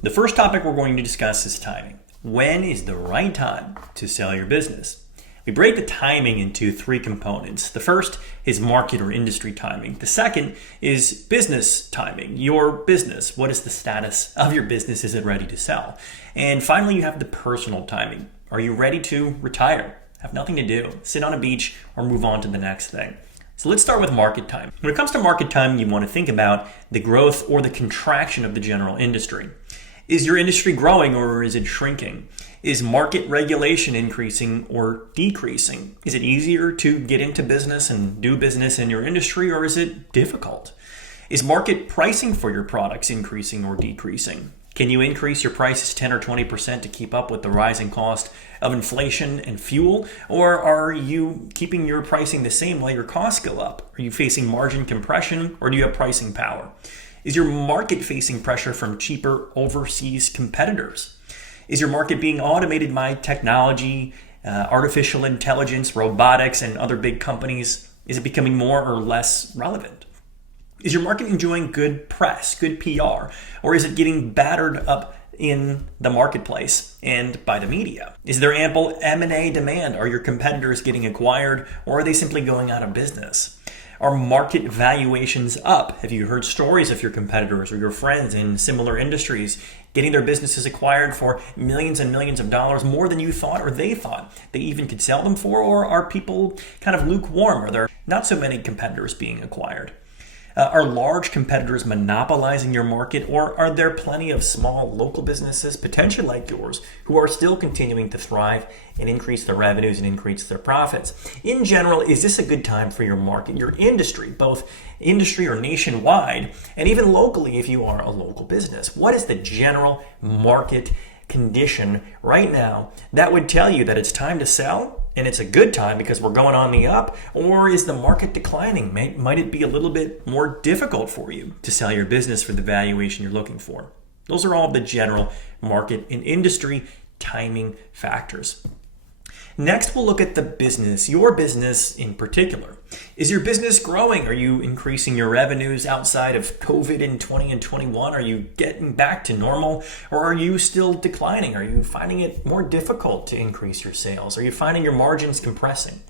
The first topic we're going to discuss is timing. When is the right time to sell your business? We break the timing into three components. The first is market or industry timing. The second is business timing, your business. What is the status of your business? Is it ready to sell? And finally, you have the personal timing. Are you ready to retire? Have nothing to do, sit on a beach, or move on to the next thing? So let's start with market time. When it comes to market time, you want to think about the growth or the contraction of the general industry. Is your industry growing or is it shrinking? Is market regulation increasing or decreasing? Is it easier to get into business and do business in your industry, or is it difficult? Is market pricing for your products increasing or decreasing? Can you increase your prices 10 or 20% to keep up with the rising cost of inflation and fuel? Or are you keeping your pricing the same while your costs go up? Are you facing margin compression, or do you have pricing power? Is your market facing pressure from cheaper overseas competitors? Is your market being automated by technology, artificial intelligence, robotics, and other big companies? Is it becoming more or less relevant? Is your market enjoying good press, good PR, or is it getting battered up in the marketplace and by the media? Is there ample M&A demand? Are your competitors getting acquired, or are they simply going out of business? Are market valuations up? Have you heard stories of your competitors or your friends in similar industries getting their businesses acquired for millions and millions of dollars, more than you thought or they thought they even could sell them for? Or are people kind of lukewarm? Are there not so many competitors being acquired? Are large competitors monopolizing your market, or are there plenty of small local businesses, potentially like yours, who are still continuing to thrive and increase their revenues and increase their profits? In general, is this a good time for your market, your industry, both industry or nationwide, and even locally if you are a local business? What is the general market condition right now that would tell you that it's time to sell and it's a good time because we're going on the up? Or is the market declining? Might it be a little bit more difficult for you to sell your business for the valuation you're looking for? Those are all the general market and industry timing factors. Next, we'll look at the business, your business in particular. Is your business growing? Are you increasing your revenues outside of COVID in 20 and 21? Are you getting back to normal, or are you still declining? Are you finding it more difficult to increase your sales? Are you finding your margins compressing?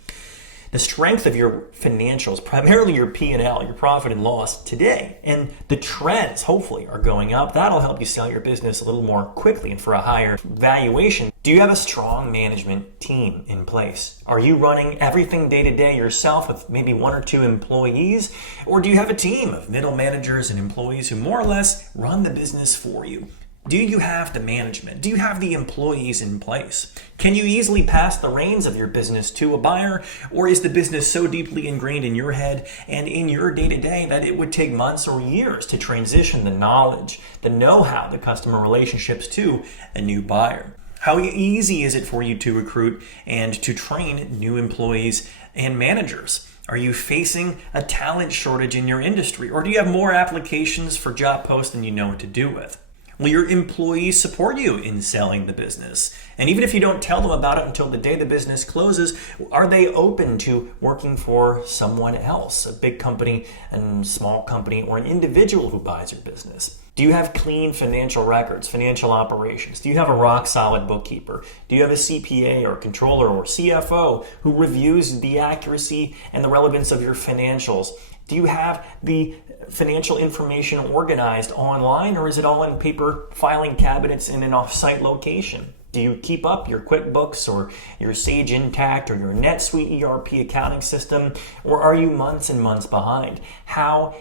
The strength of your financials, primarily your P&L, your profit and loss today, and the trends hopefully are going up. That'll help you sell your business a little more quickly and for a higher valuation. Do you have a strong management team in place? Are you running everything day to day yourself with maybe one or two employees? Or do you have a team of middle managers and employees who more or less run the business for you? Do you have the management? Do you have the employees in place? Can you easily pass the reins of your business to a buyer? Or is the business so deeply ingrained in your head and in your day-to-day that it would take months or years to transition the knowledge, the know-how, the customer relationships to a new buyer? How easy is it for you to recruit and to train new employees and managers? Are you facing a talent shortage in your industry? Or do you have more applications for job posts than you know what to do with? Will your employees support you in selling the business? And even if you don't tell them about it until the day the business closes, are they open to working for someone else, a big company, a small company, or an individual who buys your business? Do you have clean financial records, financial operations? Do you have a rock-solid bookkeeper? Do you have a CPA or controller or CFO who reviews the accuracy and the relevance of your financials? Do you have the financial information organized online, or is it all in paper filing cabinets in an off-site location? Do you keep up your QuickBooks or your Sage Intacct or your NetSuite ERP accounting system, or are you months and months behind? How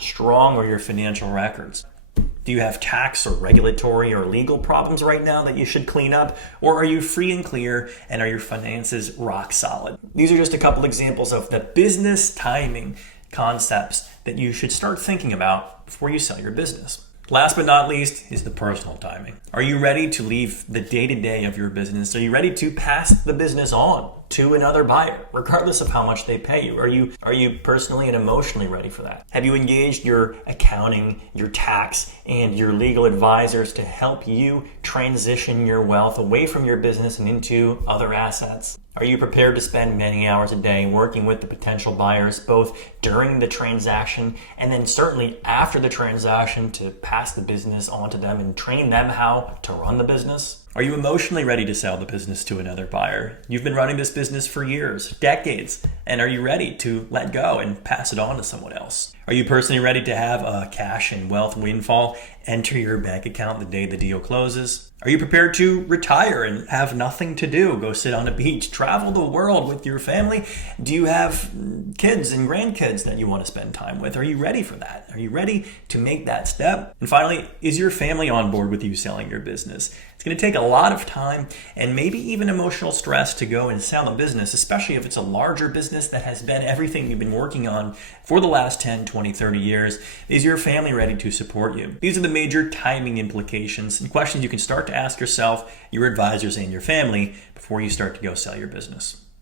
strong are your financial records? Do you have tax or regulatory or legal problems right now that you should clean up? Or are you free and clear, and are your finances rock solid? These are just a couple examples of the business timing concepts that you should start thinking about before you sell your business. Last but not least is the personal timing. Are you ready to leave the day-to-day of your business? Are you ready to pass the business on to another buyer, regardless of how much they pay you? Are you personally and emotionally ready for that? Have you engaged your accounting, your tax, and your legal advisors to help you transition your wealth away from your business and into other assets? Are you prepared to spend many hours a day working with the potential buyers, both during the transaction and then certainly after the transaction, to pass the business on to them and train them how to run the business? Are you emotionally ready to sell the business to another buyer? You've been running this business for years, decades, and are you ready to let go and pass it on to someone else? Are you personally ready to have a cash and wealth windfall enter your bank account the day the deal closes? Are you prepared to retire and have nothing to do? Go sit on a beach, travel the world with your family? Do you have kids and grandkids that you want to spend time with? Are you ready for that? Are you ready to make that step? And finally, is your family on board with you selling your business? It's going to take a lot of time and maybe even emotional stress to go and sell a business, especially if it's a larger business that has been everything you've been working on for the last 10, 20, 30 years. Is your family ready to support you? These are the major timing implications and questions you can start to ask yourself, your advisors, and your family before you start to go sell your business.